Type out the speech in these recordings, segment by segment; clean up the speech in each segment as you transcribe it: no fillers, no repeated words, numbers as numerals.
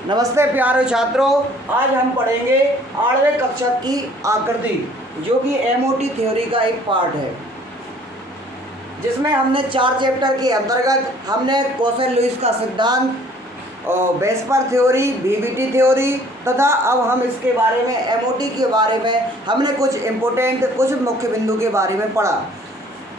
नमस्ते प्यारे छात्रों, आज हम पढ़ेंगे आणविक कक्षक की आकृति, जो कि एमओटी थ्योरी का एक पार्ट है, जिसमें हमने 4 चैप्टर के अंतर्गत हमने कोसेल-लुईस का सिद्धांत, वेस्पर थ्योरी, वीबीटी थ्योरी तथा अब हम इसके बारे में एमओटी के बारे में हमने कुछ मुख्य बिंदु के बारे में पढ़ा।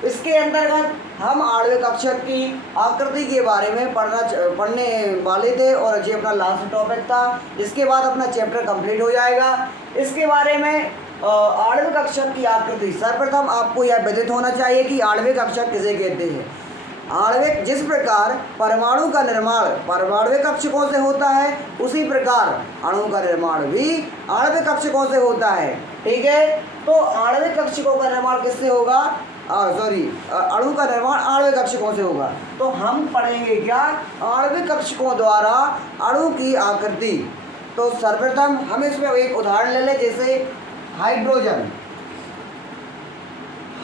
इसके अंतर्गत हम आणविक कक्षक की आकृति के बारे में पढ़ने वाले थे और ये अपना लास्ट टॉपिक था। इसके बाद अपना चैप्टर कंप्लीट हो जाएगा। इसके बारे में आणविक कक्षक की आकृति, सर्वप्रथम आपको यह विदित होना चाहिए कि आणविक कक्षक किसे कहते हैं। आणविक, जिस प्रकार परमाणु का निर्माण परमाणविक कक्षकों से होता है, उसी प्रकार अणु का निर्माण भी आणविक कक्षकों से होता है। ठीक है, तो आणविक कक्षकों का निर्माण किससे होगा? अणु का निर्माण आणविक कक्षकों से होगा। तो हम पढ़ेंगे क्या? आणविक कक्षकों द्वारा अणु की आकृति। तो सर्वप्रथम हम इसमें एक उदाहरण ले लें, जैसे हाइड्रोजन।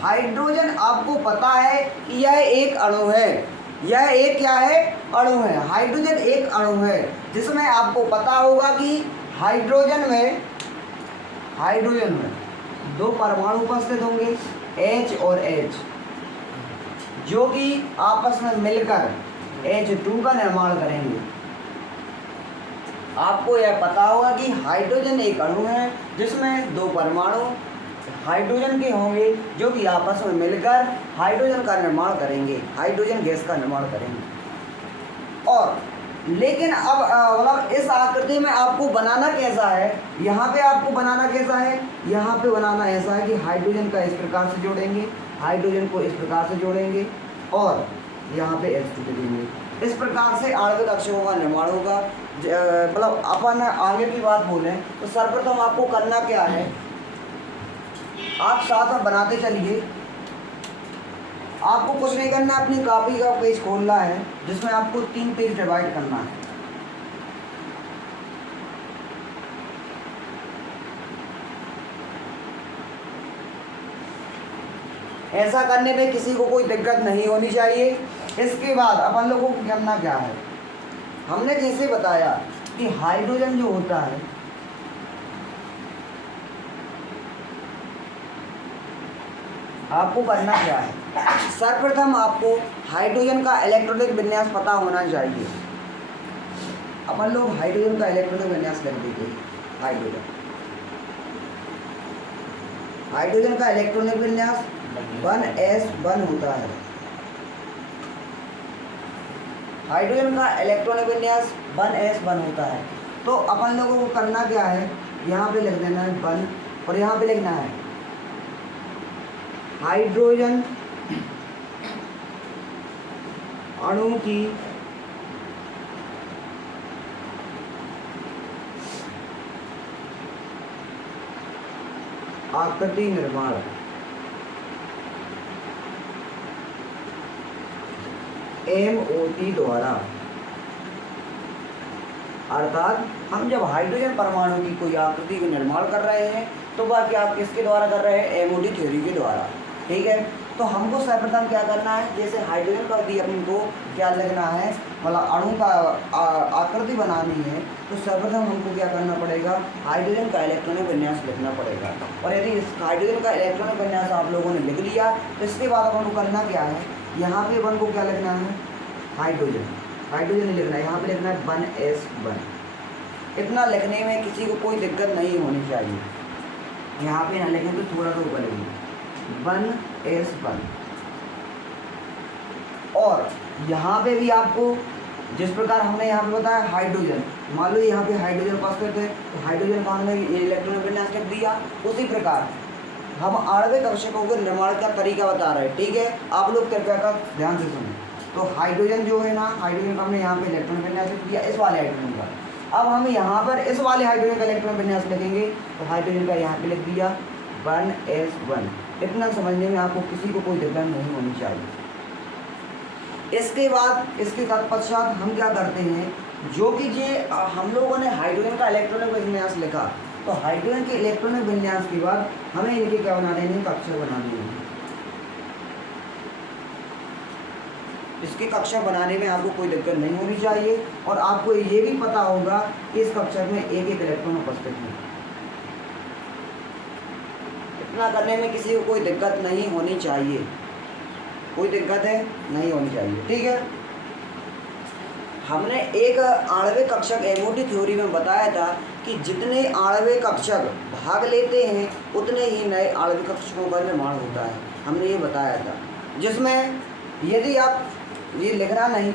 हाइड्रोजन आपको पता है कि यह एक अणु है। यह एक क्या है? अणु है। हाइड्रोजन एक अणु है, जिसमें आपको पता होगा कि हाइड्रोजन में दो परमाणु उपस्थित होंगे, H और H, जो कि आपस में मिलकर H2 का निर्माण करेंगे। आपको यह पता होगा कि हाइड्रोजन एक अणु है, जिसमें दो परमाणु हाइड्रोजन के होंगे, जो कि आपस में मिलकर हाइड्रोजन का निर्माण करेंगे, हाइड्रोजन गैस का निर्माण करेंगे। और लेकिन अब मतलब इस आकृति में आपको बनाना कैसा है? यहाँ पे आपको बनाना कैसा है? यहाँ पे बनाना ऐसा है कि हाइड्रोजन का इस प्रकार से जोड़ेंगे, हाइड्रोजन को इस प्रकार से जोड़ेंगे और यहाँ पे H2 देंगे। इस प्रकार से आणविक कक्षकों का निर्माण होगा। मतलब अपन आगे की बात बोलें तो सर्वप्रथम आपको करना क्या है, आप साथ में बनाते चलिए। आपको कुछ नहीं करना, अपनी कॉपी का पेज खोलना है, जिसमें आपको 3 पेज डिवाइड करना है। ऐसा करने में किसी को कोई दिक्कत नहीं होनी चाहिए। इसके बाद अपन लोगों को करना क्या है, हमने जैसे बताया कि हाइड्रोजन जो होता है, आपको करना क्या है, सर्वप्रथम आपको हाइड्रोजन का इलेक्ट्रॉनिक विन्यास पता होना चाहिए। अपन लोग हाइड्रोजन का इलेक्ट्रॉनिक विन्यास कर देंगे। हाइड्रोजन का इलेक्ट्रॉनिक विन्यास 1s1 होता है। हाइड्रोजन का इलेक्ट्रॉनिक विन्यास 1s1 होता है। तो अपन लोगों को करना क्या है, यहाँ पे लिख देना है 1 और यहाँ पे लिखना है हाइड्रोजन अणु की आकृति निर्माण। एमओटी द्वारा, अर्थात हम जब हाइड्रोजन परमाणु की कोई आकृति का निर्माण कर रहे हैं तो वह क्या किसके द्वारा कर रहे हैं? एमओटी थ्योरी के द्वारा। ठीक है, तो हमको सर्वप्रथम क्या करना है, जैसे हाइड्रोजन का दी हमको क्या लिखना है, मतलब अणु का आकृति बनानी है, तो सर्वप्रथम हमको क्या करना पड़ेगा, हाइड्रोजन का इलेक्ट्रॉनिक विन्यास लिखना पड़ेगा। और यदि इस हाइड्रोजन का इलेक्ट्रॉनिक विन्यास आप लोगों ने लिख लिया तो इसके बाद अपन को करना क्या है, यहाँ पे अपन को क्या लिखना है, हाइड्रोजन नहीं लिखना है, यहाँ पे लिखना है 1s1। इतना लिखने में किसी को कोई दिक्कत नहीं होनी चाहिए। यहाँ पे ना लिखें तो थोड़ा सा ऊपर लिखेंगे 1s1। और यहाँ पे भी आपको जिस प्रकार हमने यहाँ पे बताया हाइड्रोजन, मान लो यहाँ पे हाइड्रोजन उपस्थित है, तो हाइड्रोजन का हमने इलेक्ट्रॉनिक विन्यास लिख दिया। उसी प्रकार हम आणविक कक्षकों के निर्माण का तरीका बता रहे हैं। ठीक है, आप लोग कृपया का ध्यान से सुनें। तो हाइड्रोजन जो है ना, हाइड्रोजन का हमने यहाँ पे इलेक्ट्रॉनिक विन्यास लिख दिया, इस वाले हाइड्रोजन का। अब हम यहाँ पर इस वाले हाइड्रोजन का इलेक्ट्रॉनिक विन्यास लिखेंगे, तो हाइड्रोजन का यहाँ पे लिख दिया 1s1। इतना समझने में आपको किसी को कोई दिक्कत नहीं होनी चाहिए। इसके बाद इसके तत्पश्चात हम क्या करते हैं, जो कि ये हम लोगों ने हाइड्रोजन का इलेक्ट्रॉनिक विन्यास लिखा, तो हाइड्रोजन के इलेक्ट्रॉनिक विन्यास के बाद हमें इनके क्या बना देंगे, कक्षक बना देंगे। इसकी कक्षा बनाने में आपको कोई दिक्कत नहीं होनी चाहिए और आपको ये भी पता होगा कि इस कक्षक में एक एक इलेक्ट्रॉन उपस्थित है। इतना करने में किसी को कोई दिक्कत नहीं होनी चाहिए, कोई दिक्कत है नहीं होनी चाहिए, ठीक है। हमने एक आणविक कक्षक एमओटी थ्योरी में बताया था कि जितने आणविक कक्षक भाग लेते हैं उतने ही नए आणविक कक्षकों का निर्माण होता है, हमने ये बताया था। जिसमें यदि आप ये लिखना नहीं,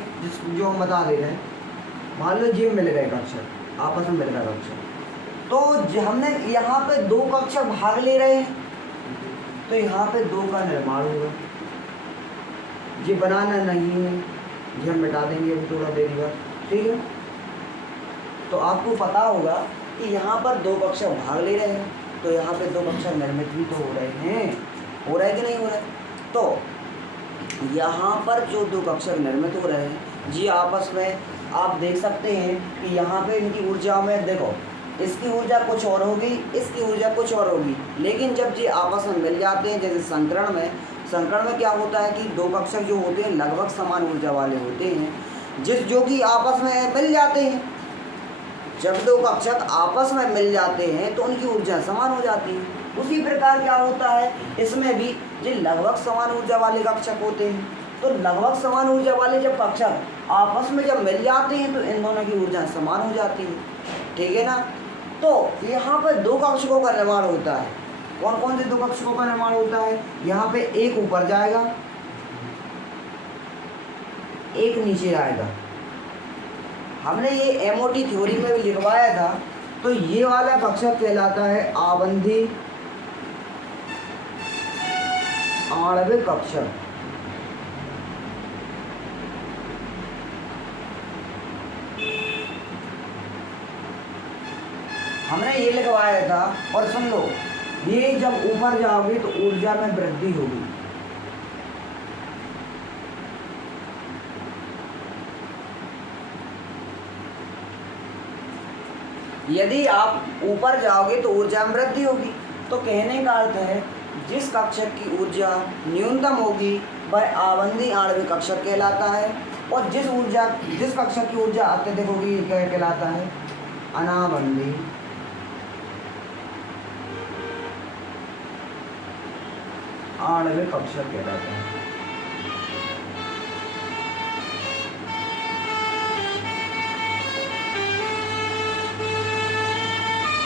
जो हम बता दे रहे हैं, मान लो जी मिल गए कक्षक, आपस में मिल गए कक्षक, तो हमने यहाँ पे दो कक्षक भाग ले रहे हैं तो यहाँ पे दो का निर्माण होगा। ये बनाना नहीं है, ये हम मिटा देंगे अभी थोड़ा देरी बाद, ठीक है। तो आपको पता होगा कि यहाँ पर दो कक्षक भाग ले रहे हैं तो यहाँ पे दो कक्षक निर्मित भी तो हो रहे हैं, हो रहा है कि नहीं हो रहा है। तो यहाँ पर जो दो कक्षक निर्मित हो रहे हैं जी आपस में आप देख सकते हैं कि यहाँ पे इनकी ऊर्जा में देखो, इसकी ऊर्जा कुछ और होगी, इसकी ऊर्जा कुछ और होगी, लेकिन जब ये आपस में मिल जाते हैं, जैसे संकरण में क्या होता है कि दो कक्षक जो होते हैं लगभग समान ऊर्जा वाले होते हैं, जो कि आपस में मिल जाते हैं। जब दो कक्षक आपस में मिल जाते हैं तो उनकी ऊर्जा समान हो जाती है। उसी प्रकार क्या होता है, इसमें भी ये लगभग समान ऊर्जा वाले कक्षक होते हैं। तो लगभग समान ऊर्जा वाले जब कक्षक आपस में जब मिल जाते हैं तो इन दोनों की ऊर्जा समान हो जाती है, ठीक है ना। तो यहाँ पर दो कक्षकों का निर्माण होता है। कौन कौन से दो कक्षकों का निर्माण होता है, यहाँ पे एक ऊपर जाएगा, एक नीचे आएगा। हमने ये एमओटी थ्योरी में भी लिखवाया था। तो ये वाला कक्षक कहलाता है आबंधी आणविक कक्षक। हमने ये लिखवाया था और सुन लो, ये जब ऊपर जाओगे तो ऊर्जा में वृद्धि होगी। यदि आप ऊपर जाओगे तो ऊर्जा में वृद्धि होगी। तो कहने का अर्थ है जिस कक्षक की ऊर्जा न्यूनतम होगी वह आबंधी आणविक कक्षक कहलाता है और जिस कक्षक की ऊर्जा अत्यधिक होगी क्या कहलाता है, अनाबंधी आणविक कक्षक कहलाता है।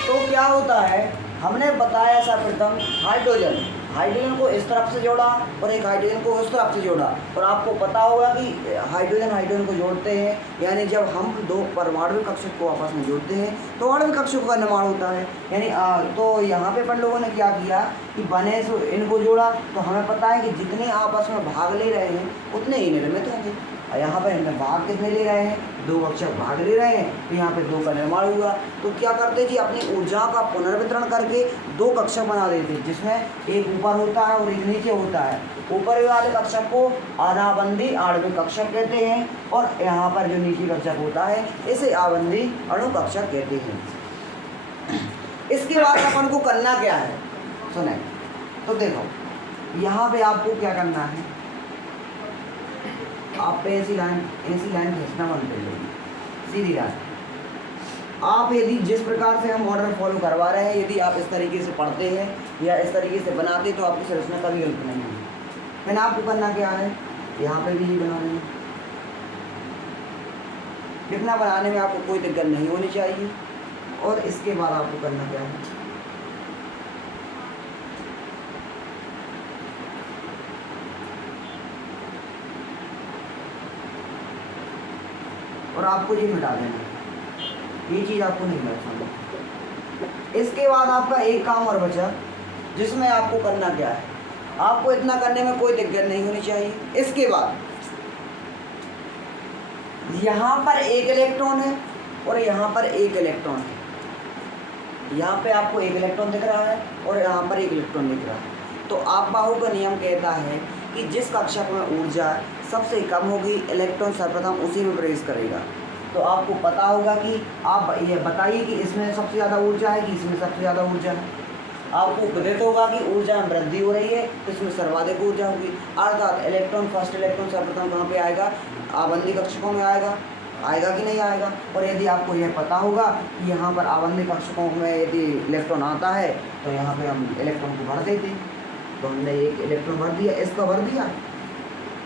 तो क्या होता है, हमने बताया सर्वप्रथम हाइड्रोजन को इस तरफ से जोड़ा और एक हाइड्रोजन को उस तरफ से जोड़ा। और आपको पता होगा कि हाइड्रोजन को जोड़ते हैं, यानी जब हम दो परमाणु कक्षक को आपस में जोड़ते हैं तो आणविक कक्षकों का निर्माण होता है। यानी तो यहाँ पे अपन लोगों ने क्या किया कि बने से इनको जोड़ा, तो हमें पता है कि जितने आपस में भाग ले रहे हैं उतने ही निर्मित होंगे। और यहाँ पर इनमें भाग कितने ले रहे हैं, दो कक्षक भाग ले रहे हैं, तो यहाँ पे दो का निर्माण हुआ। तो क्या करते जी, अपनी ऊर्जा का पुनर्वितरण करके दो कक्षक बना देते हैं, जिसमें एक ऊपर होता है और एक नीचे होता है। ऊपर वाले कक्षक को अनाबंधी आणविक कक्षक कहते हैं और यहाँ पर जो नीचे कक्षक होता है इसे आबंधी अणु कक्षक कहते हैं। इसके बाद अपन को करना क्या है, सुने तो देखो, यहाँ पे आपको क्या करना है, आप पे ऐसी लाइन खींचना बंद कर लीजिए, सीधी लाइन। आप यदि जिस प्रकार से हम ऑर्डर फॉलो करवा रहे हैं, यदि आप इस तरीके से पढ़ते हैं या इस तरीके से बनाते तो आपकी संरचना कभी गलत नहीं होगी। फिर आपको करना क्या है, यहाँ पे भी ये बना देंगे। लिखना बनाने में आपको कोई दिक्कत नहीं होनी चाहिए। और इसके बाद आपको करना क्या है, और आपको ये मिटा देना, ये चीज़ आपको नहीं मिला। इसके बाद आपका एक काम और बचा, जिसमें आपको करना क्या है, आपको इतना करने में कोई दिक्कत नहीं होनी चाहिए। इसके बाद यहाँ पर एक इलेक्ट्रॉन है और यहाँ पर एक इलेक्ट्रॉन है। यहाँ पे आपको एक इलेक्ट्रॉन दिख रहा है और यहाँ पर एक इलेक्ट्रॉन दिख रहा है। तो आपबाहु का नियम कहता है कि जिस कक्षक में ऊर्जा सबसे कम होगी, इलेक्ट्रॉन सर्वप्रथम उसी में प्रवेश करेगा। तो आपको पता होगा कि आप ये बताइए कि इसमें सबसे ज़्यादा ऊर्जा है कि इसमें सबसे ज़्यादा ऊर्जा है। आपको प्रतीत होगा कि ऊर्जा में वृद्धि हो रही है, तो इसमें सर्वाधिक ऊर्जा होगी। अर्थात इलेक्ट्रॉन, फर्स्ट इलेक्ट्रॉन सर्वप्रथम कहाँ पे आएगा? आबंदी कक्षकों में आएगा। आएगा कि नहीं आएगा? और यदि आपको यह पता होगा कि यहाँ पर आबंदी कक्षकों में यदि इलेक्ट्रॉन आता है तो यहाँ पे हम इलेक्ट्रॉन को भर देते, तो हमने एक इलेक्ट्रॉन भर दिया, इसका भर दिया,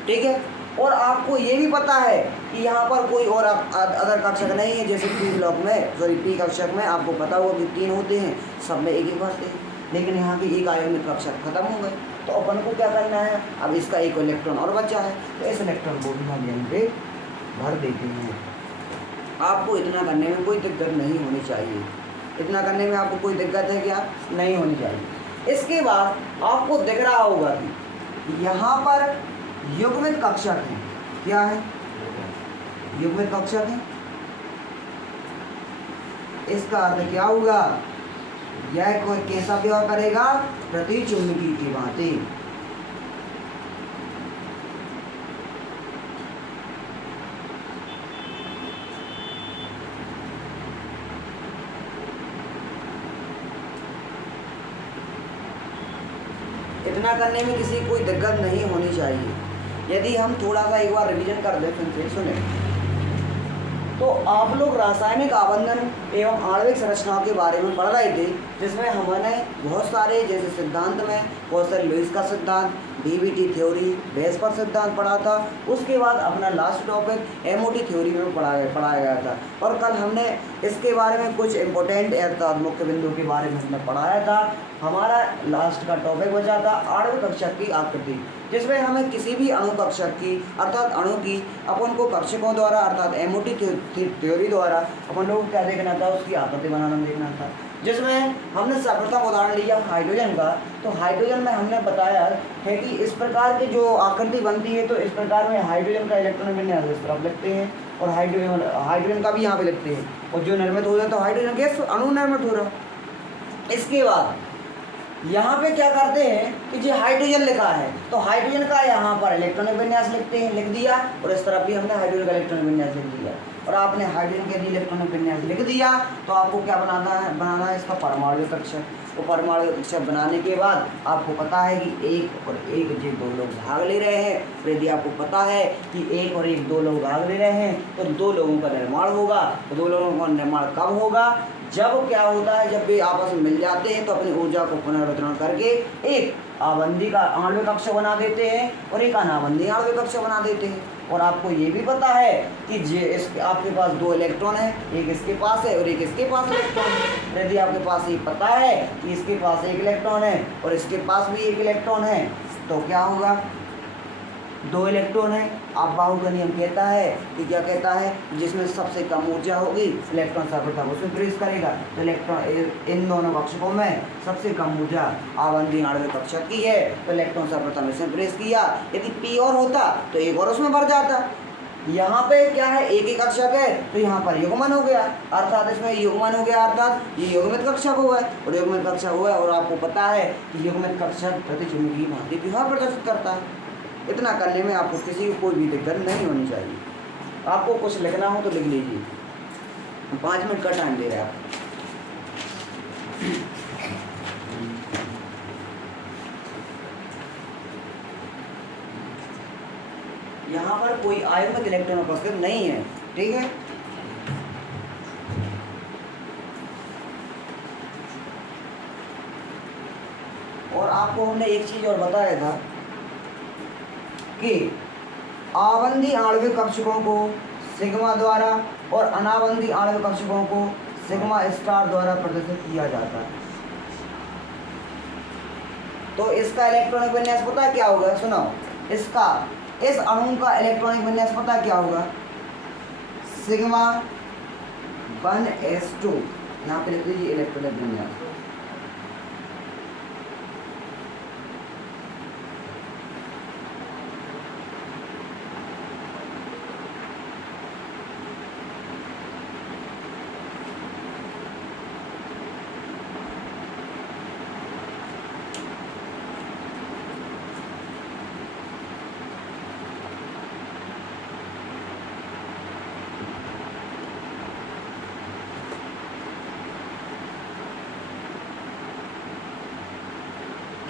ठीक है। और आपको ये भी पता है कि यहाँ पर कोई और अदर कक्षक नहीं है, जैसे पी ब्लॉक में, सॉरी पी कक्षक में आपको पता होगा कि 3 होते हैं, सब में एक ही भरते हैं, लेकिन यहाँ की एक आयोनिक कक्षक खत्म हो गए, तो अपन को क्या करना है? अब इसका एक इलेक्ट्रॉन और बचा है, तो इस इलेक्ट्रॉन को भी हम यहाँ पे भर देते हैं। आपको इतना करने में कोई दिक्कत नहीं होनी चाहिए, इतना करने में आपको कोई दिक्कत है क्या? नहीं होनी चाहिए। इसके बाद आपको दिख रहा होगा कि यहाँ पर युग्मित कक्षक है। क्या है? युग्मित कक्षक है। इसका अर्थ क्या होगा? यह कोई कैसा व्यवहार करेगा? प्रतिचुंबकी की भांति। इतना करने में किसी कोई दिक्कत नहीं होनी चाहिए। यदि हम थोड़ा सा एक बार रिवीजन कर दें, फिर से सुने, तो आप लोग रासायनिक आबंधन एवं आणविक संरचनाओं के बारे में पढ़ रहे थे, जिसमें हमने बहुत सारे, जैसे सिद्धांत में क्लॉसियस-लुईस का सिद्धांत, डीवीटी थ्योरी, वेस्पर सिद्धांत पढ़ा था। उसके बाद अपना लास्ट टॉपिक एमओटी थ्योरी में पढ़ाया गया था। और कल हमने इसके बारे में कुछ इंपॉर्टेंट अर्थात मुख्य बिंदु के बारे में हमने पढ़ाया था। हमारा लास्ट का टॉपिक बचा था आणविक कक्षक की आकृति, जिसमें हमें किसी भी अणु कक्षक की अर्थात अणु की अपन को कक्षकों द्वारा अर्थात एमओटी थ्योरी द्वारा अपन लोगों को क्या देखना था? उसकी आकृति बनाना देखना था। जिसमें हमने सर्वप्रथम उदाहरण लिया हाइड्रोजन का। तो हाइड्रोजन में हमने बताया है कि इस प्रकार की जो आकृति बनती है, तो इस प्रकार में हाइड्रोजन का इलेक्ट्रॉन विन्यास इस तरफ लिखते हैं और हाइड्रोजन का भी यहाँ पे लिखते हैं, और जो निर्मित हो जाए तो हाइड्रोजन गैस अणु निर्मित हो रहा। इसके बाद यहाँ पे क्या करते हैं कि जो हाइड्रोजन लिखा है, तो हाइड्रोजन का यहाँ पर इलेक्ट्रॉनिक विन्यास लिखते हैं, लिख दिया, और इस तरफ भी हमने हाइड्रोजन का इलेक्ट्रॉनिक विन्यास लिख दिया। और आपने हाइड्रोजन के लिए इलेक्ट्रॉनिक विन्यास लिख दिया, तो आपको क्या बनाना है इसका परमाणु कक्षक। तो परमाणु कक्षक बनाने के बाद आपको पता है कि एक और एक जो 2 लोग भाग ले रहे हैं। यदि आपको पता है कि एक और एक 2 लोग भाग ले रहे हैं, तो 2 लोगों का निर्माण होगा। तो 2 लोगों का निर्माण कब होगा? जब क्या होता है, जब वे आपस में मिल जाते हैं तो अपनी ऊर्जा को पुनर्वितरण करके एक आबंदी का आणविक कक्षक बना देते हैं और एक अनाबंदी आणविक कक्षक बना देते हैं। और आपको ये भी पता है कि आपके पास 2 इलेक्ट्रॉन है, एक इसके पास है और एक इसके पास इलेक्ट्रॉन है। यदि आपके पास ये पता है कि इसके पास 1 इलेक्ट्रॉन है और इसके पास भी 1 इलेक्ट्रॉन है, तो क्या होगा? 2 इलेक्ट्रॉन है। अफबाउ का नियम कहता है कि क्या कहता है? जिसमें सबसे कम ऊर्जा होगी इलेक्ट्रॉन सर्वप्रथम उसमें प्रवेश करेगा। तो इलेक्ट्रॉन इन दोनों कक्षकों में सबसे कम ऊर्जा आबंदी आणविक कक्षक की है, तो इलेक्ट्रॉन सर्वप्रथम इसमें प्रवेश किया। यदि पी और होता तो एक और उसमें भर जाता। यहाँ पे क्या है? एक ही कक्षक है, तो यहाँ पर युग्मन हो गया, अर्थात इसमें युग्मन हो गया, अर्थात ये युग्मित कक्षक हुआ है और युग्मित कक्षक हुआ है। और आपको पता है कि युग्मित कक्षक प्रतिचुंबकीय भांति विभव प्रदर्शित करता है। इतना करने में आपको किसी को कोई भी दिक्कत नहीं होनी चाहिए। आपको कुछ लिखना हो तो लिख लीजिए, 5 मिनट का टाइम दे रहे हैं आप। यहाँ पर कोई आयोनिक इलेक्ट्रॉन उपस्थित नहीं है, ठीक है। और आपको हमने एक चीज और बताया था कि आबंदी आणविक कक्षकों को सिग्मा द्वारा और अनाबंदी आणविक कक्षकों को सिग्मा स्टार द्वारा प्रदर्शित किया जाता है। तो इसका इलेक्ट्रॉनिक विन्यास पता है क्या होगा? सुनो, इसका इस अणु का इलेक्ट्रॉनिक विन्यास पता है क्या होगा? Sigma 1s2। यहाँ पे लिख लीजिए इलेक्ट्रॉनिक विन्यास।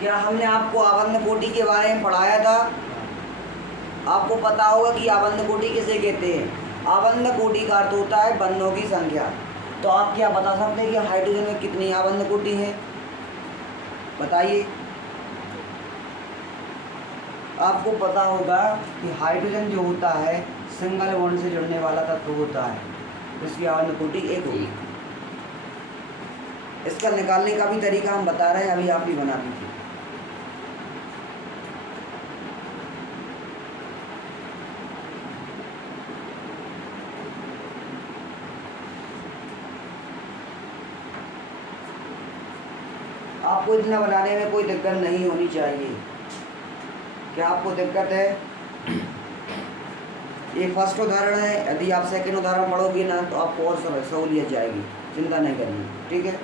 क्या हमने आपको आबंध कोटि के बारे में पढ़ाया था? आपको पता होगा कि आबंध कोटि किसे कहते हैं। आबंध कोटि का अर्थ होता है बंधों की संख्या। तो आप क्या बता सकते हैं कि हाइड्रोजन में कितनी आबंध कोटि है? बताइए। आपको पता होगा कि हाइड्रोजन जो होता है सिंगल बॉन्ड से जुड़ने वाला तत्व होता है, इसकी आबंध कोटि एक होगी। इसका निकालने का भी तरीका हम बता रहे हैं, अभी आप भी बना दीजिए। आपको इतना बनाने में कोई दिक्कत नहीं होनी चाहिए। क्या आपको दिक्कत है? ये फर्स्ट उदाहरण है, यदि आप सेकंड उदाहरण पढ़ोगे ना तो आपको और सहूलियत जाएगी, चिंता नहीं करनी, ठीक है।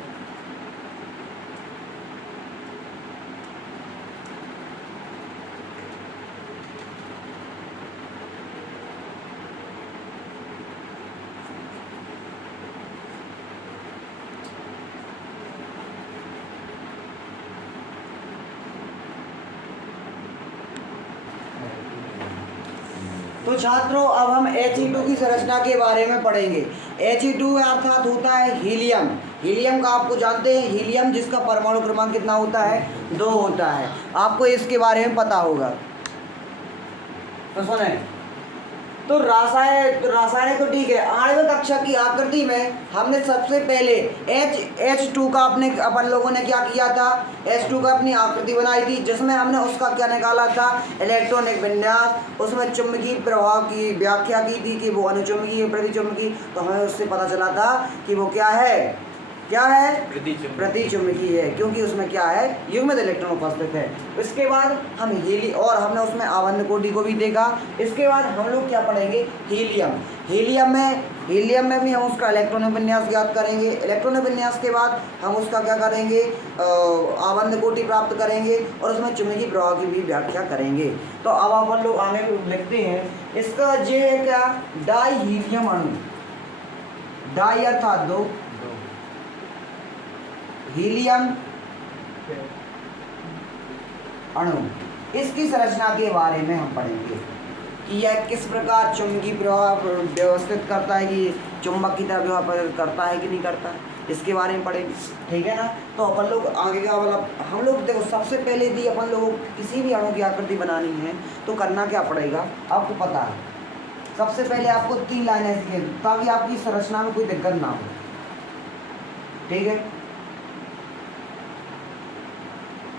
तो छात्रों अब हम He2 की संरचना के बारे में पढ़ेंगे। He2 अर्थात होता है हीलियम। हीलियम का आपको जानते हैं, हीलियम जिसका परमाणु क्रमांक कितना होता है? 2 होता है। आपको इसके बारे में पता होगा। तो सुने, तो रासायनिक तो ठीक है। आणविक कक्षा की आकृति में हमने सबसे पहले H2 का अपन लोगों ने क्या किया था? H2 का अपनी आकृति बनाई थी, जिसमें हमने उसका क्या निकाला था? इलेक्ट्रॉनिक विन्यास। उसमें चुंबकीय प्रभाव की व्याख्या की थी कि वो अनुचुंबकीय प्रतिचुंबकीय। तो हमें उससे पता चला था कि वो क्या है? क्या है? प्रतिचुंबकीय है, क्योंकि उसमें क्या है? युग्मित इलेक्ट्रॉन उपस्थित है। इसके बाद हम हमने उसमें आबंध कोटि को भी देखा। इसके बाद हम लोग क्या पढ़ेंगे? हीलियम। हीलियम में भी हम उसका इलेक्ट्रॉनिक विन्यास ज्ञात करेंगे। इलेक्ट्रॉनिक विन्यास के बाद हम उसका क्या करेंगे? आबंध कोटि प्राप्त करेंगे और उसमें चुंबकीय प्रभाव की भी व्याख्या करेंगे। तो अब अपन लोग आगे लिखते हैं। इसका ये है क्या? डाई हीलियम अणु। डाई अर्थात 2, हीलियम अणु। इसकी संरचना के बारे में हम पढ़ेंगे कि यह किस प्रकार चुंबकीय प्रभाव व्यवस्थित करता है, कि चुंबक की तरह व्यवहार करता है कि नहीं करता है, इसके बारे में पढ़ेंगे, ठीक है ना। तो अपन लोग आगे का वाला हम लोग देखो, सबसे पहले यदि अपन लोगों को किसी भी अणु की आकृति बनानी है तो करना क्या पड़ेगा? आपको पता है, सबसे पहले आपको 3 लाइनें सीखें ताकि आपकी संरचना में कोई दिक्कत ना हो, ठीक है।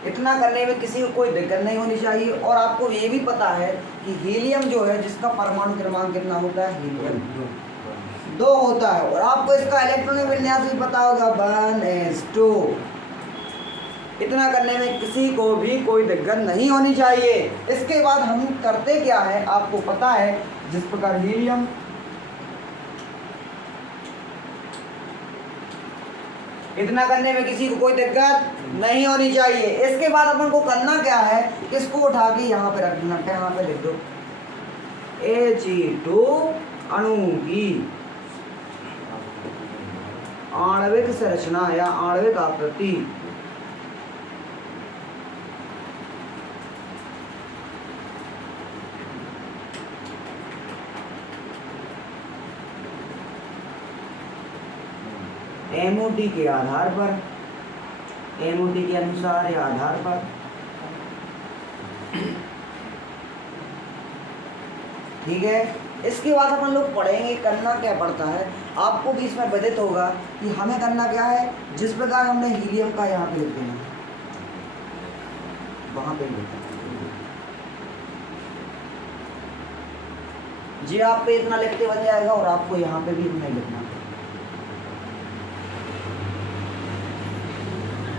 इतना करने में किसी को कोई दिक्कत नहीं होनी चाहिए। और आपको ये भी पता है कि हीलियम जो है, जिसका परमाणु क्रमांक कितना होता है? हीलियम 2 होता है। और आपको इसका इलेक्ट्रॉनिक विन्यास भी पता होगा, 1s2। इतना करने में किसी को भी कोई दिक्कत नहीं होनी चाहिए। इसके बाद हम करते क्या है आपको पता है, जिस प्रकार हीलियम इतना करने में किसी को कोई दिक्कत नहीं होनी चाहिए। इसके बाद अपन को करना क्या है? इसको उठा के यहाँ पे रख देना, यहाँ पे लिख दो He2 अणु की आणविक संरचना या आणविक आकृति। MOT के आधार पर, MOT के अनुसार या आधार पर, ठीक है। इसके बाद अपन लोग पढ़ेंगे करना क्या पड़ता है। आपको भी इसमें विदित होगा कि हमें करना क्या है। जिस प्रकार हमने हीलियम का यहाँ पे लिख देना, वहाँ पे लिखना जी, आप पे इतना लिखते बन जाएगा और आपको यहाँ पे भी इतना लिखना।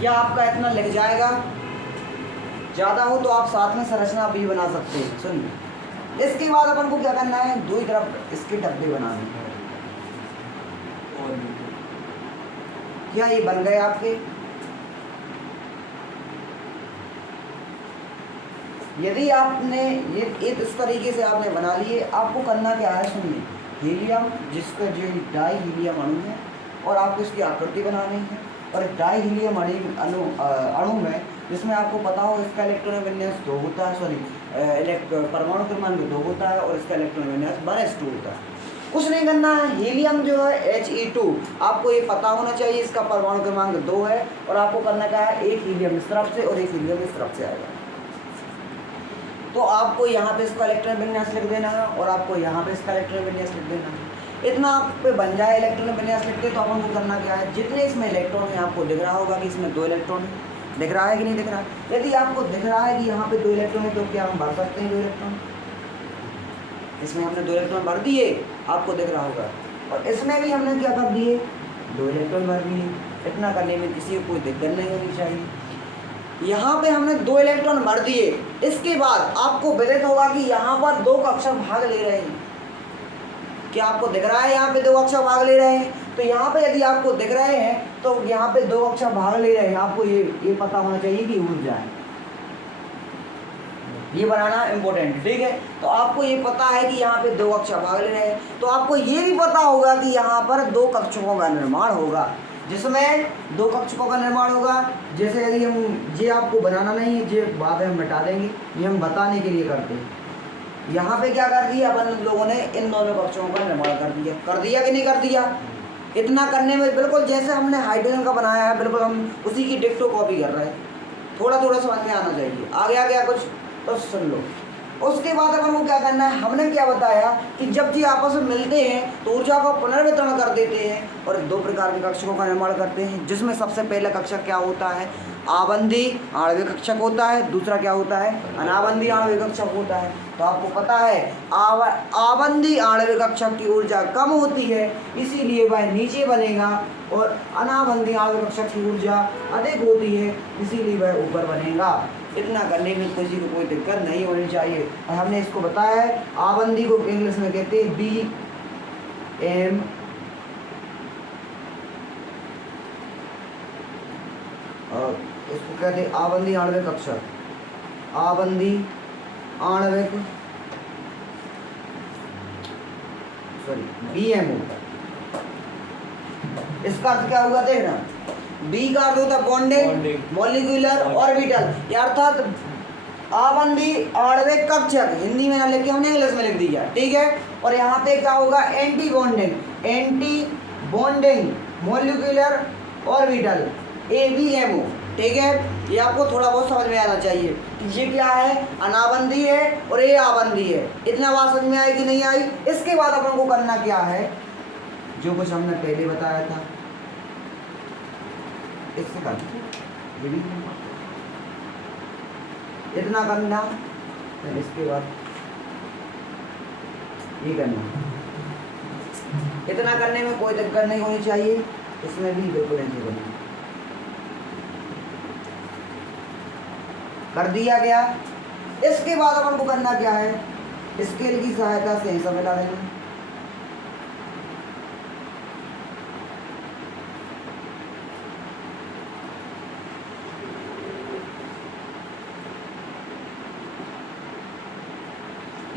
क्या आपका इतना लिख जाएगा? ज़्यादा हो तो आप साथ में संरचना भी बना सकते हैं। सुनिए, इसके बाद अपन को क्या करना है? 2 तरफ इसके डब्बे बनाने हैं। क्या ये बन गए आपके? यदि आपने ये इस तरीके से आपने बना लिए, आपको करना क्या है? सुनिए, हीलियम जिसका जो डाई हीलियम अणु है और आपको इसकी आकृति बनानी है। और डाई हीलियम अणु में जिसमें आपको पता हो इसका इलेक्ट्रॉनिक विन्यास 2 होता है, परमाणु क्रमांक 2 होता है और इसका इलेक्ट्रॉनिक विन्यास 12s2 होता है। कुछ नहीं करना है, हीलियम जो है He2 आपको ये पता होना चाहिए, इसका परमाणु क्रमांक 2 है और आपको करना क्या है, एक हीलियम इस तरफ से और एक हीलियम इस तरफ से आएगा। तो आपको यहाँ पे इसका इलेक्ट्रॉनिक विन्यास लिख देना है और आपको यहाँ पे इसका इलेक्ट्रॉनिक विन्यास लिख देना है। इतना आप पे बन जाए इलेक्ट्रॉनिक विन्यास लिखते, तो अपन को करना क्या है, जितने इसमें इलेक्ट्रॉन है आपको दिख रहा होगा कि इसमें 2 इलेक्ट्रॉन है, दिख रहा है कि नहीं दिख रहा। यदि आपको दिख रहा है कि यहाँ पे 2 इलेक्ट्रॉन है तो क्या हम भर सकते हैं 2 इलेक्ट्रॉन, इसमें हमने 2 इलेक्ट्रॉन भर दिए, आपको दिख रहा होगा, और इसमें भी हमने क्या कर दिए, 2 इलेक्ट्रॉन भर दिए। इतना करने में किसी को कोई दिक्कत नहीं होनी चाहिए। यहाँ पे हमने 2 इलेक्ट्रॉन भर दिए, इसके बाद आपको विदित होगा कि यहाँ पर 2 कक्षा भाग ले रहे हैं। क्या आपको दिख रहा है यहाँ पे 2 कक्षा भाग ले रहे हैं, तो यहाँ पे यदि आपको दिख रहे हैं तो यहाँ पे 2 कक्षा भाग ले रहे हैं, आपको ये पता होना चाहिए कि ऊर्जा है, ये बनाना इम्पोर्टेंट, ठीक है। तो आपको ये पता है कि यहाँ पे 2 कक्षा भाग ले रहे हैं, तो आपको ये भी पता होगा कि यहाँ पर 2 कक्षकों का निर्माण होगा, जिसमें 2 कक्षकों का निर्माण होगा। जैसे यदि हम ये आपको बनाना नहीं है, ये बाद में हम मिटा देंगे, ये हम बताने के लिए करते हैं। यहाँ पे क्या कर दिया अपन लोगों ने, इन दोनों कक्षकों का निर्माण कर दिया कि नहीं कर दिया। इतना करने में बिल्कुल जैसे हमने हाइड्रोजन का बनाया है, बिल्कुल हम उसी की डिक्टो कॉपी कर रहे हैं। थोड़ा थोड़ा समझ में आना चाहिए, आगे आ गया कुछ तो सुन लो। उसके बाद अपन को क्या करना है, हमने क्या बताया कि जब ये आपस में मिलते हैं तो ऊर्जा का पुनर्वितरण कर देते हैं और 2 प्रकार के कक्षकों का निर्माण करते हैं, जिसमें सबसे पहला कक्षक क्या होता है, आबंधी आणविक कक्षक होता है। दूसरा क्या होता है, अनाबंधी आणविक कक्षक होता है। तो आपको पता है आबंधी आणविक कक्षक की ऊर्जा कम होती है, इसीलिए वह नीचे बनेगा, और अनाबंधी आणविक कक्षक की ऊर्जा अधिक होती है, इसीलिए वह ऊपर बनेगा। इतना करने में किसी को कोई दिक्कत नहीं होनी चाहिए। और हमने इसको बताया है, आबंधी को इंग्लिश में कहते हैं BM, और इसको कहते हैं आबंधी आणविक कक्षक, आबंधी आणविक BMO। इसका अर्थ क्या होगा देखना, बी का अर्थ होता है बॉन्डिंग, मॉलिक्यूलर, ऑर्बिटल, अर्थात आबंधी आणविक कक्षक, हिंदी में ना लिख के हमने इंग्लिश में लिख दिया, ठीक है। और यहाँ पे क्या होगा, anti bonding molecular orbital, ABMO, ठीक है। ये आपको थोड़ा बहुत समझ में आना चाहिए कि ये क्या है, अनाबंधी है और ये आबंधी है। इतना बात समझ में आई कि नहीं आई। इसके बाद अपन को करना क्या है, जो कुछ हमने पहले बताया था इससे कर ये भी इतना करना, फिर इसके बाद ये करना। इतना करने में कोई दिक्कत नहीं होनी चाहिए, इसमें भी बिल्कुल ऐसे करना कर दिया गया। इसके बाद अपन को करना क्या है, स्केल की सहायता से हिसाब मिला देना।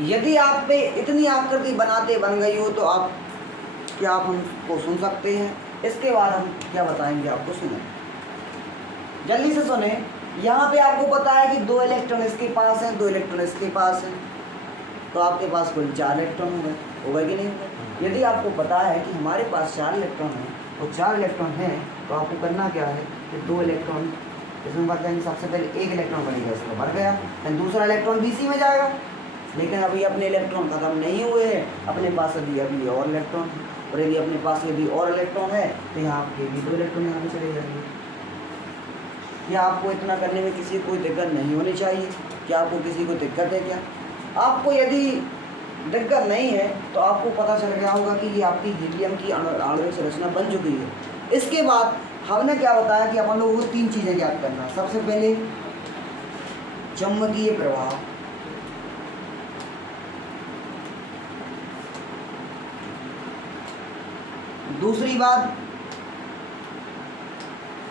यदि आप पे इतनी आकृति बनाते बन गई हो तो आप क्या आप हमको सुन सकते हैं। इसके बाद हम क्या बताएंगे आपको, सुने जल्दी से सुने। यहाँ पे आपको पता है कि 2 इलेक्ट्रॉन इसके पास हैं, 2 इलेक्ट्रॉन इसके पास हैं, तो आपके पास कुल 4 इलेक्ट्रॉन होगा कि नहीं होगा। यदि आपको पता है कि हमारे पास 4 इलेक्ट्रॉन हैं और 4 इलेक्ट्रॉन हैं, तो आपको करना क्या है कि 2 इलेक्ट्रॉन इसमें भर देंगे। सबसे पहले 1 इलेक्ट्रॉन बनेगा, इसका भर गया, फिर दूसरा इलेक्ट्रॉन BC में जाएगा। लेकिन अभी अपने इलेक्ट्रॉन खत्म नहीं हुए हैं, अपने पास अभी और इलेक्ट्रॉन है, और यदि अपने पास यदि और इलेक्ट्रॉन है तो यहाँ के भी 2 इलेक्ट्रॉन यहाँ पे चले जाएंगे। क्या आपको इतना करने में किसी को कोई दिक्कत नहीं होनी चाहिए। क्या आपको किसी को दिक्कत है क्या? आपको यदि दिक्कत नहीं है तो आपको पता चल गया होगा कि ये आपकी हीलियम की आणविक संरचना बन चुकी है। इसके बाद हमने क्या बताया कि अपन लोगों को 3 चीज़ें ज्ञात करना। सबसे पहले चुंबकीय प्रवाह, दूसरी बात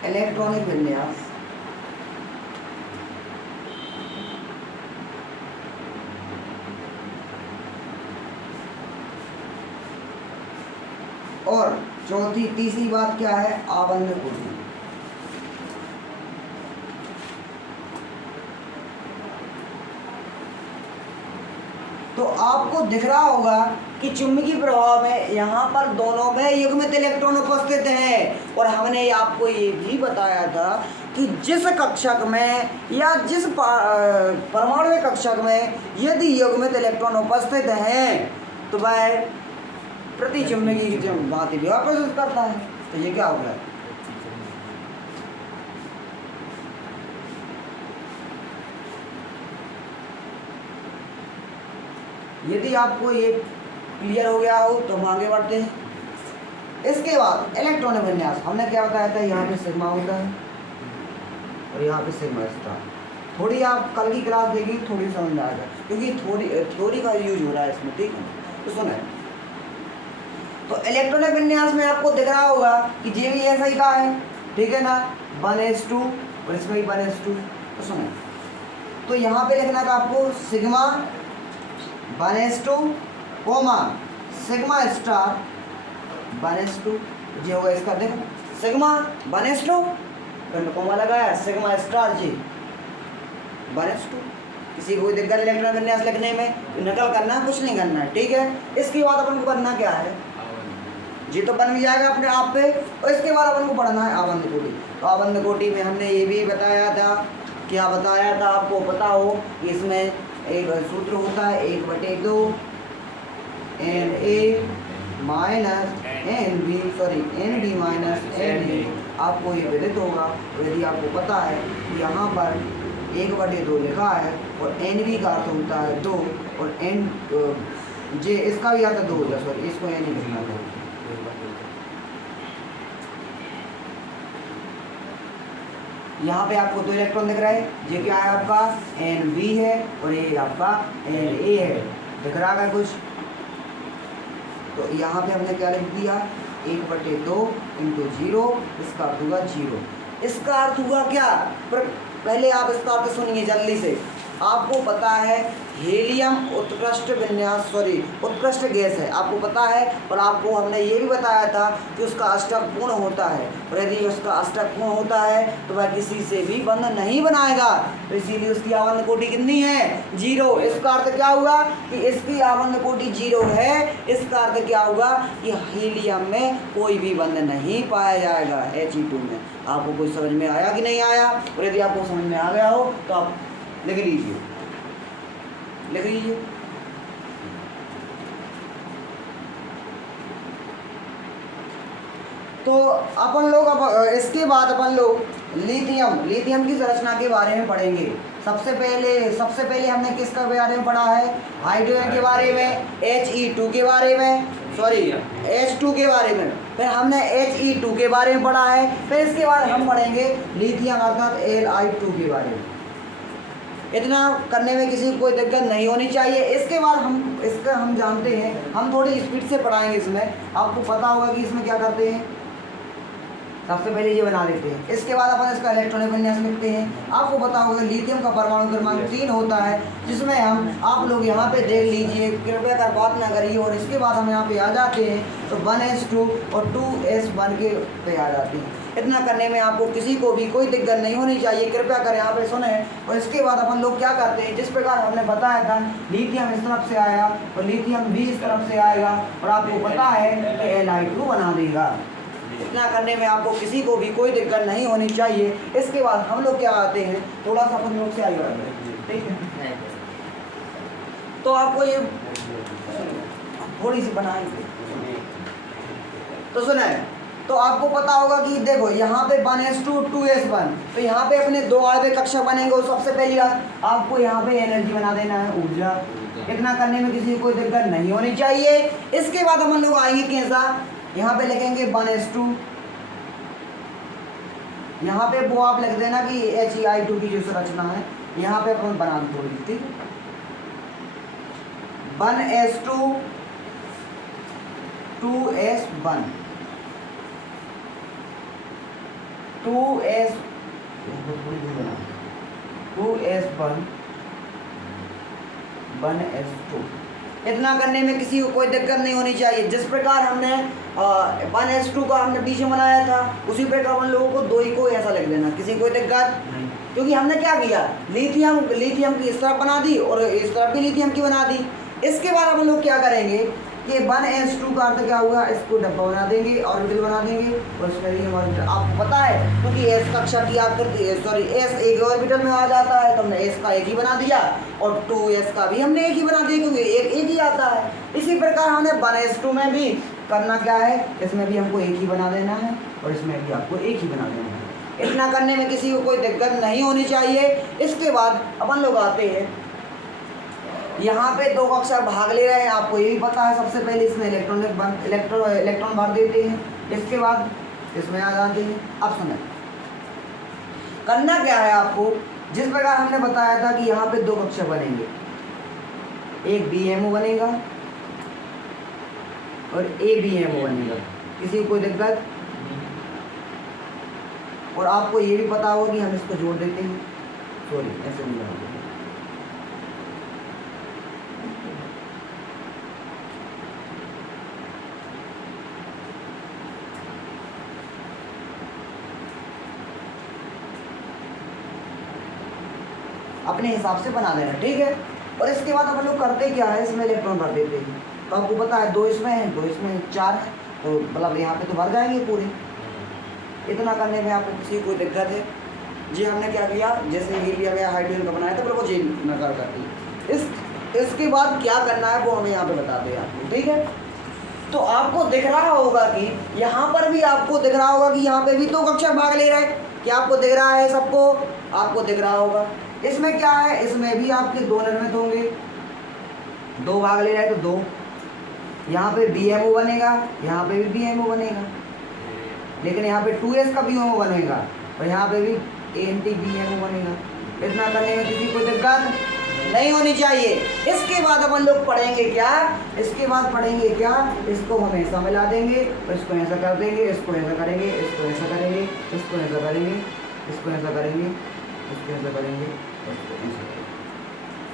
इलेक्ट्रॉनिक विन्यास, और तीसरी बात क्या है, आबंधक ऊर्जा। तो आपको दिख रहा होगा कि चुंबकीय प्रभाव में यहाँ पर दोनों में युग्मित इलेक्ट्रॉन उपस्थित हैं। और हमने आपको ये भी बताया था कि जिस कक्षक में या जिस परमाणु कक्षक में यदि युग्मित इलेक्ट्रॉन उपस्थित हैं तो वह प्रति चुंबकीय भांति विभव प्रदर्शित करता है। तो ये क्या हो गया? यदि आपको ये क्लियर हो गया हो तो हम आगे बढ़ते हैं। इसके बाद इलेक्ट्रॉन विन्यास हमने क्या बताया था, यहाँ पे सिग्मा होता है और यहाँ पे सिग्मा स्टार। थोड़ी आप कल की क्लास देगी थोड़ी समझ में आएगा, क्योंकि थ्योरी का यूज हो रहा है इसमें, ठीक है। तो सुने, तो इलेक्ट्रॉनिक विन्यास में आपको दिख रहा होगा कि जे भी ऐसा ही का है, ठीक है ना, 1s2 और इसमें भी 1s2। तो सुने, तो यहाँ पे लिखना था आपको sigma 1s2 coma sigma star 1s2। ये होगा इसका, देखो सिग्मा 1s2 कोमा लगाया, सिग्मा स्टार जी 1s2। किसी को कोई दिक्कत इलेक्ट्रॉन विन्यास लिखने में, नकल करना है, कुछ नहीं करना है, ठीक है। इसके बाद अपन को करना क्या है, जी तो बन भी जाएगा अपने आप पे। और इसके बाद अपन को पढ़ना है आबंध कोटि। तो आबंध कोटि में हमने ये भी बताया था, क्या बताया था आपको पता हो कि इसमें एक सूत्र होता है 1/2 Na minus NB minus Na। आपको ये विदित होगा, यदि आपको पता है यहाँ पर 1/2 लिखा है और NB का अर्थ होता है 2 और N जे इसका भी आता 2 होता है, सॉरी इसको N लिखना है। यहाँ पे आपको 2 इलेक्ट्रॉन दिख रहा है, ये क्या है आपका Nb है और ये आपका Na है, दिख रहा है कुछ। तो यहाँ पे हमने क्या लिख दिया 1/2 इंटू 0, इसका अर्थ हुआ 0। इसका अर्थ हुआ क्या, पहले आप इसका अर्थ सुनिए जल्दी से। आपको पता है हीलियम उत्कृष्ट गैस है, आपको पता है। और आपको हमने ये भी बताया था कि उसका अष्टक पूर्ण होता है, और यदि उसका अष्टक पूर्ण होता है तो वह किसी से भी बंध नहीं बनाएगा। तो इसीलिए उसकी आबंध कोटि कितनी है, 0। इसका अर्थ क्या हुआ कि इसकी आबंध कोटि 0 है। इसका अर्थ क्या हुआ कि हीलियम में कोई भी बंध नहीं पाया जाएगा He2 में। आपको कुछ समझ में आया कि नहीं आया? और यदि आपको समझ में आ गया हो तो आप लिख लीजिए। तो अपन लोग अब इसके बाद अपन लोग लिथियम की संरचना के बारे में पढ़ेंगे। सबसे पहले हमने किसका बारे में पढ़ा है, हाइड्रोजन के बारे में, He2 के बारे में, H2 के बारे में। फिर हमने He2 के बारे में पढ़ा है। फिर इसके बाद हम पढ़ेंगे लिथियम अर्थात Li2 के बारे में। इतना करने में किसी को कोई दिक्कत नहीं होनी चाहिए। इसके बाद हम जानते हैं, हम थोड़ी स्पीड से पढ़ाएंगे। इसमें आपको पता होगा कि इसमें क्या करते हैं, सबसे पहले ये बना लेते हैं, इसके बाद अपन इसका इलेक्ट्रॉनिक विन्यास लिखते हैं। आपको पता होगा लिथियम का परमाणु क्रमांक 3 होता है, जिसमें आप लोग यहाँ पे देख लीजिए, कृपया कर बात ना करिए। और इसके बाद हम यहाँ पे आ जाते हैं तो 1s2 और 2s1 के पे आ जाते हैं। इतना करने में आपको किसी को भी कोई दिक्कत नहीं होनी चाहिए, कृपया कर यहाँ पे सुने। और इसके बाद अपन लोग क्या करते हैं, जिस प्रकार हमने बताया था लिथियम इस तरफ से आया और लिथियम भी इस तरफ से आएगा, और आपको पता है कि Li2 बना देगा। इतना करने में आपको किसी को भी कोई दिक्कत नहीं होनी चाहिए। इसके बाद हम लोग क्या आते हैं, थोड़ा सा अपन लोग से आगे बढ़ते हैं, ठीक है। तो आपको ये थोड़ी सी बनाएंगे तो सुना है। तो आपको पता होगा कि देखो यहाँ पे 1s2 2s1, तो यहाँ पे अपने 2 आणविक कक्षक बनेंगे। सबसे पहली बात आपको यहाँ पे एनर्जी बना देना है, ऊर्जा। इतना करने में किसी को कोई दिक्कत नहीं होनी चाहिए। इसके बाद हम लोग आएंगे कैसा, यहाँ पे लिखेंगे 1s2, यहाँ पे वो आप लिख देना कि He2 की जो संरचना है यहाँ पे अपन बना दो थोड़ी, ठीक। 1s2 2s1 2s1 1s2। इतना करने में किसी को कोई दिक्कत नहीं होनी चाहिए। जिस प्रकार हमने 1s2 का हमने बीच में बनाया था, उसी प्रकार हम लोगों को 2 को ऐसा लिख देना, किसी को कोई दिक्कत नहीं। क्योंकि हमने क्या किया, लिथियम की इस तरफ बना दी और इस तरफ भी लिथियम की बना दी। इसके बाद हम लोग क्या करेंगे कि 1s2 का अर्थ क्या हुआ, इसको डब्बा बना देंगे, ऑर्बिटल बना देंगे और इसमें भी हम ऑर्बिटल, आपको पता है क्योंकि एस कक्षा की आकृति, सॉरी एस एक ऑर्बिटल में आ जाता है तो हमने एस का एक ही बना दिया और 2s का भी हमने एक ही बना दिया क्योंकि एक ही आता है। इसी प्रकार हमने 1s2 में भी करना क्या है, इसमें भी हमको एक ही बना देना है और इसमें भी आपको एक ही बना देना है। इतना करने में किसी को कोई दिक्कत नहीं होनी चाहिए। इसके बाद अपन लोग आते हैं, यहाँ पे दो कक्षा भाग ले रहे हैं, आपको ये भी पता है। सबसे पहले इसमें इलेक्ट्रॉन भर देते हैं, इसके बाद इसमें आ जाते हैं। अब सुने, करना क्या है आपको, जिस प्रकार हमने बताया था कि यहाँ पे दो कक्षा बनेंगे, एक BMO बनेगा और ABMO बनेगा, किसी को कोई दिक्कत। और आपको ये भी पता होगा कि हम इसको जोड़ देते हैं, सॉरी ऐसे नहीं जोड़ते, अपने हिसाब से बना देना, ठीक है। और इसके बाद अपन लोग करते क्या है, इसमें इलेक्ट्रॉन भर देते हैं। तो आपको पता है दो इसमें है, दो इसमें 4 है, तो मतलब यहाँ पे तो भर जाएंगे पूरे। इतना करने में आपको किसी को कोई दिक्कत है, जी हमने क्या किया, जैसे हीलियम या हाइड्रोजन का बनाया था बिल्कुल जी नकार कर दी। इसके बाद क्या करना है वो हमें यहाँ पे बताते हैं आपको, ठीक है। तो आपको दिख रहा होगा कि यहाँ पर भी आपको दिख रहा होगा कि यहाँ पे भी दो कक्षा भाग ले रहे हैं। क्या आपको दिख रहा है, सबको आपको दिख रहा होगा। इसमें क्या है, इसमें भी आपके दो निर्मित होंगे, दो भाग ले रहे हैं तो दो, यहाँ पे BMO बनेगा, यहाँ पे भी BMO बनेगा, लेकिन यहाँ पे 2s का BMO बनेगा और यहाँ पे भी ANT-BMO बनेगा। इतना करने में किसी को दिक्कत नहीं होनी चाहिए। इसके बाद अपन लोग पढ़ेंगे क्या, इसके बाद पढ़ेंगे क्या, इसको हम ऐसा मिला देंगे, इसको ऐसा कर देंगे, इसको ऐसा करेंगे, इसको ऐसा करेंगे, इसको ऐसा करेंगे, इसको ऐसा करेंगे, इसको ऐसा करेंगे, इसको ऐसा करेंगे।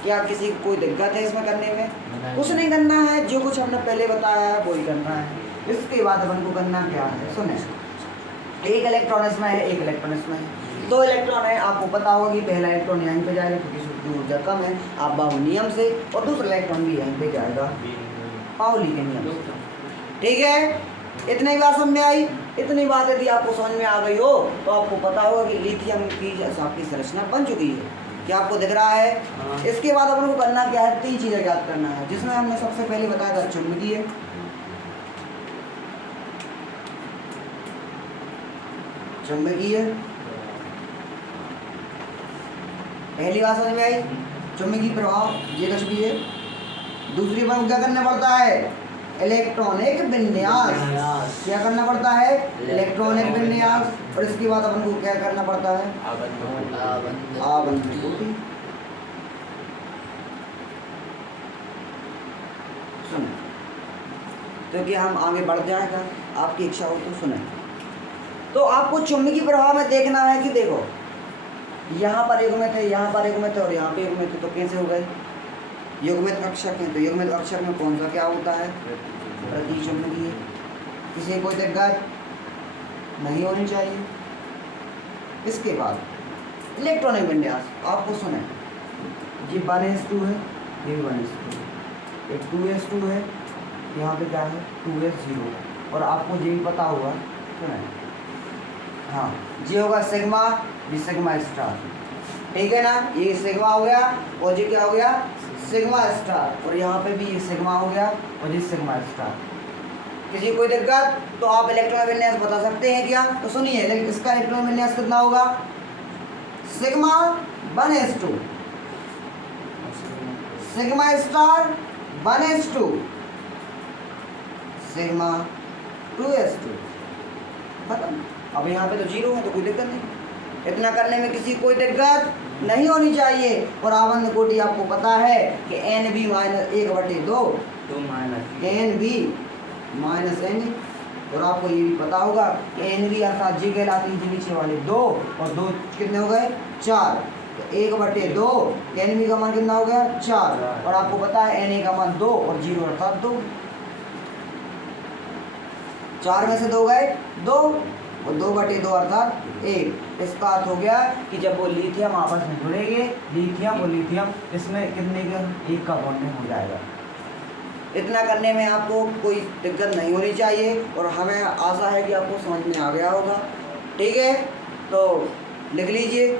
क्या किसी को कोई दिक्कत है इसमें करने में? कुछ नहीं करना है, जो कुछ हमने पहले बताया है वही करना है। इसके बाद अपन को करना क्या है, सुने, एक इलेक्ट्रॉन इसमें है, एक इलेक्ट्रॉन इसमें है, दो इलेक्ट्रॉन है। आपको पता होगा कि पहला इलेक्ट्रॉन यहीं पे जाएगा क्योंकि उसकी ऊर्जा कम है, आप बाउल नियम से, और दूसरा इलेक्ट्रॉन भी यहीं पे जाएगा पाउली के नियम से, ठीक है। इतनी बात समझ में आई। इतनी बात यदि आपको समझ में आ गई हो तो आपको पता होगा कि लिथियम की आपकी संरचना बन चुकी है। क्या आपको दिख रहा है? इसके बाद अपन को करना क्या है, 3 चीज़ें याद करना है, जिसमें हमने सबसे पहले बताया था चुंबकीय, चुंबकीय पहली बात समझ में आई, चुंबकीय प्रभाव ये कुछ भी है। दूसरी बात क्या करना पड़ता है, इलेक्ट्रॉनिक विन्यास। क्या करना पड़ता है, इलेक्ट्रॉनिक विन्यास। और इसके बाद अपन को क्या करना पड़ता है, आबंधन। सुने, क्योंकि हम आगे बढ़ जाएगा, आपकी इच्छा हो तो सुने। तो आपको चुंबकीय प्रभाव में देखना है कि देखो यहाँ पर युग्मित है, यहाँ पर युग्मित है और यहाँ पे युग्मित है, तो कैसे हो गए युग्मित कक्षक है। तो युग्मित कक्षक में कौन सा क्या होता है, प्रतिचुंबकीय। किसी कोई दिक्कत नहीं होनी चाहिए। इसके बाद इलेक्ट्रॉनिक विन्यास, आपको सुने, ये 1s2 है, ये भी 1s2 है, एक 2s2 है, यहाँ पे क्या है 2s0। और आपको ये भी पता होगा, सुने, हाँ ये होगा सिग्मा, ये सिग्मा स्टार, ठीक है ना, ये सिग्मा हो गया और ये क्या हो गया सिग्मा स्टार। और यहाँ पे भी ये सिग्मा हो गया और ये सिग्मा स्टार। किसी कोई दिक्कत तो आप इलेक्ट्रॉन विन्यास बता सकते हैं क्या? तो सुनिए, इसका इलेक्ट्रॉन विन्यास कितना होगा, sigma 1s2, sigma star 1s2, sigma 2s2, खत्म। अब यहाँ पे तो 0 है तो कोई दिक्कत नहीं। इतना करने में किसी कोई दिक्कत नहीं होनी चाहिए। और आबंध कोटि आपको पता है कि NB - 1/2 NB - N। और आपको ये भी पता होगा कि NB अर्थात जी कहलाती है नीचे वाले 2 और 2 कितने हो गए 4। तो 1/2 NB का मान कितना हो गया 4। और आपको पता है Na का मान 2 और 0 अर्थात 2। 4 में से 2 गए 2 और 2/2 अर्थात 1। इसका अर्थ हो गया कि जब वो लिथियम आपस में जुड़ेंगे, लिथियम और लिथियम, इसमें कितने का 1 का बॉन्डिंग हो जाएगा। इतना करने में आपको कोई दिक्कत नहीं होनी चाहिए और हमें आशा है कि आपको समझ में आ गया होगा। ठीक है, तो लिख लीजिए।